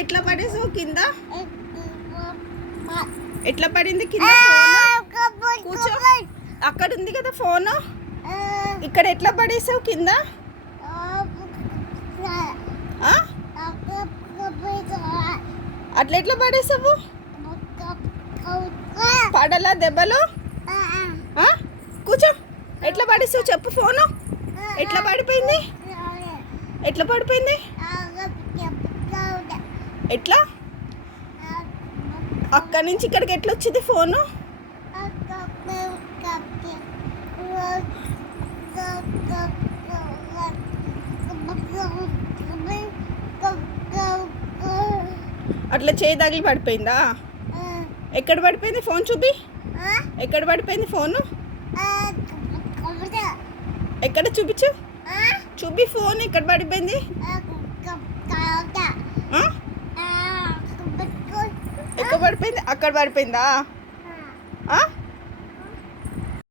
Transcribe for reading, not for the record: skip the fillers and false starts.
ఎట్లా పడేసావు కింద? ఎట్లా పడింది కింద ఫోన్? కూర్చో, అక్కడ ఉంది కదా ఫోన్. ఇక్కడ ఎట్లా పడేసావు కింద? అట్లా ఎట్లా పడేసావు? పడలా దెబ్బలు? కూర్చో, ఎట్లా పడేసావు చెప్పు. ఫోను ఎట్లా పడిపోయింది? ఎట్లా పడిపోయింది? ఎట్లా అక్కడి నుంచి ఇక్కడికి ఎట్లా వచ్చింది ఫోను? అట్లా చేయి తగిలి పడిపోయిందా? ఎక్కడ పడిపోయింది ఫోన్ చూపి. ఎక్కడ పడిపోయింది ఫోను? ఎక్కడ చూపించు, చూపి ఫోన్ ఎక్కడ పడిపోయింది? ఎక్కడ పడిపోయింది? అక్కడ పడిపోయిందా?